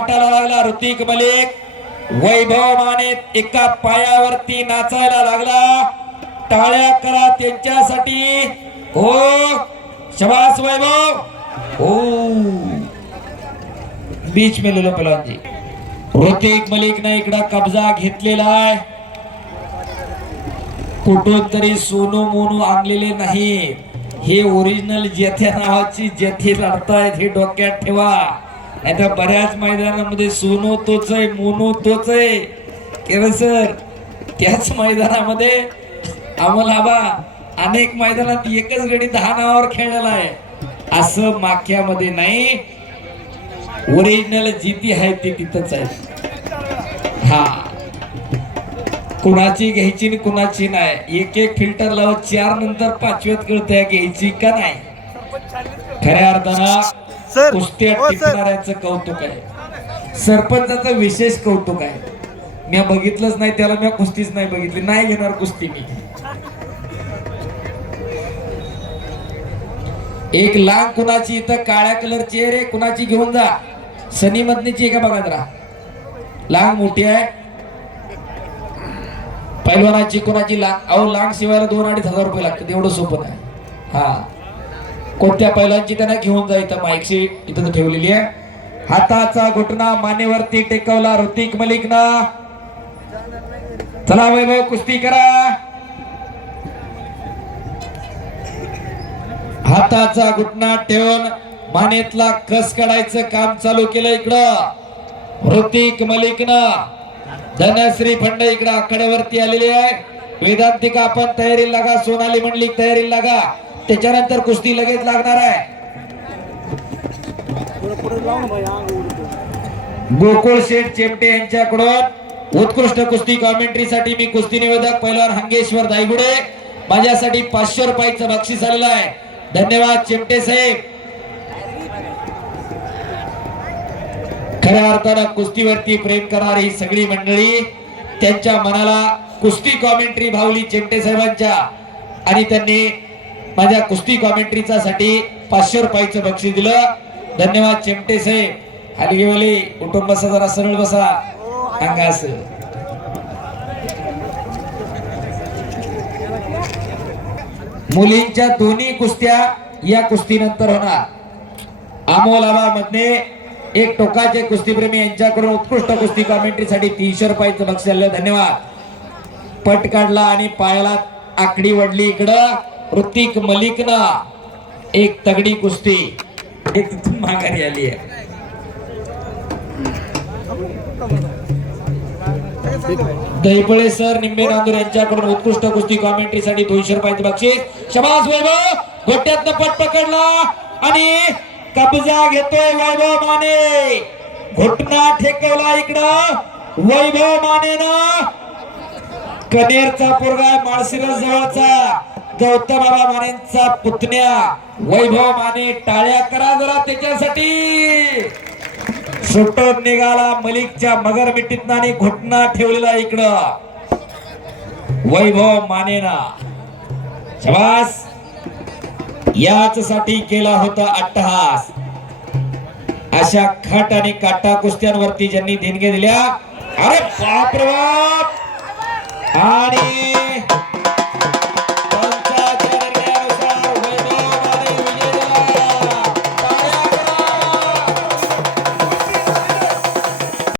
वाटायला लागला ऋतिक मलिक. वैभव माने एका पायावरती नाचायला लागला. टाळ्या करा त्यांच्यासाठी. हो शबास वैभव. हो. बीच मेलेलो पलांजी. ऋतिक मलिकने इकडं कब्जा घेतलेला आहे. कुठून तरी सोनू मोनू आणलेले नाही. हे ओरिजिनल जेथे नावाची जेथे लढतायत हे डोक्यात ठेवा. आता बऱ्याच मैदानामध्ये सोनो तोच आहे मोनो तोच आहे. केवळ सर त्याच मैदानामध्ये अमोलाबा अनेक मैदानात एकच गडी दहा नावावर खेळलेला आहे. असं माख्यामध्ये नाही. ओरिजिनल जिती आहे ती तिथंच आहे. हा. कुणाची घ्यायची आणि कुणाची नाही. एक एक फिल्टर लावत चार नंतर पाचव्यात कळत घ्यायची का नाही. खऱ्या अर्थानं सर, कुस्त्या हो, कौतुक आहे. सरपंचाचं विशेष कौतुक आहे. मी बघितलंच नाही त्याला मी कुस्तीच नाही बघितली. नाही घेणार कुस्ती मी. एक लांग कुणाची इथं काळ्या कलरची आहे रे कुणाची घेऊन जा. सनी मधनीची आहे का बघा जरा लांग मोठी आहे. पैलवानाची कोणाची लांग अहो लांग शिवायला दोन अडीच हजार रुपये लागतात एवढं सोपं नाही. हा. कोणत्या पहिल्यांची त्यांना घेऊन जा इथं माईकशी इथं ठेवलेली आहे. हाताचा घुटना मानेवरती टेकवला ऋतिक मलिकना. चला वैभव कुस्ती करा. हाताचा घुटना ठेवून मानेतला कस काढायचं काम चालू केलं इकडं. ऋतिक मलिकनं. धनश्री फंड इकडं आकड्यावरती आलेली आहे. वेदांतिका आपण तयारी लागा सोनाली मंडलिक तयारी लागा. त्याच्यानंतर कुस्ती लगेच लागणार आहे. गोकुळ शेठ चेमटे यांच्याकडून उत्कृष्ट कुस्ती कॉमेंट्री साठी मी कुस्ती निवेदक पहिल्यावर हंगेश्वर दायगुडे माझ्यासाठी पाचशे रुपयाचं बक्षीस आलेलं आहे. धन्यवाद चिमटे साहेब. खऱ्या अर्थानं कुस्तीवरती प्रेम करणारी ही सगळी मंडळी त्यांच्या मनाला कुस्ती कॉमेंट्री भावली चिमटे साहेबांच्या. आणि त्यांनी माझ्या कुस्ती कॉमेंट्रीचा साठी पाचशे रुपयाचं बक्षीस दिलं. धन्यवाद चिमटे साहेब. हलगेवाली उठून बसा जरा सरळ बसा. अंगास मुलींच्या दोन्ही कुस्त्या या कुस्तीनंतर होणार. अमोल मधने एक टोकाचे कुस्तीप्रेमी यांच्याकडून उत्कृष्ट कुस्ती कॉमेंट्रीसाठी तीनशे रुपयाचं बक्षीस आलं. धन्यवाद. पट काढला आणि पायाला आकडी वडली इकडं. ऋतिक मलिकना एक तगडी कुस्ती. एक तिथून माघारी आली आहे. दैपळे सर निंबे नांदूर यांच्याकडून उत्कृष्ट कुस्ती कॉमेंट्रीसाठी दोनशे रुपयाचे बक्षीस. शबास वैभव गोट्यातनं पट पकडला आणि कब्जा घेतोय वैभव माने. घुटना ठेकवला इकडं. वैभव माने ना कनेरचा पोरगा माळशिरस जवळचा. गौतमबाबा मानेंचा पुतण्या वैभव माने टाळ्या करा जरा त्याच्यासाठी. सुटून निघाला मलिकच्या मगर मिट्टीत आणि घुटना ठेवलेला इकडं. वैभव मानेना. शबास. याच साठी केला होता अट्टहास. अशा खाट आणि काटा कुस्त्यांवरती ज्यांनी देणगे दिल्या अरे बाप बाप! आणि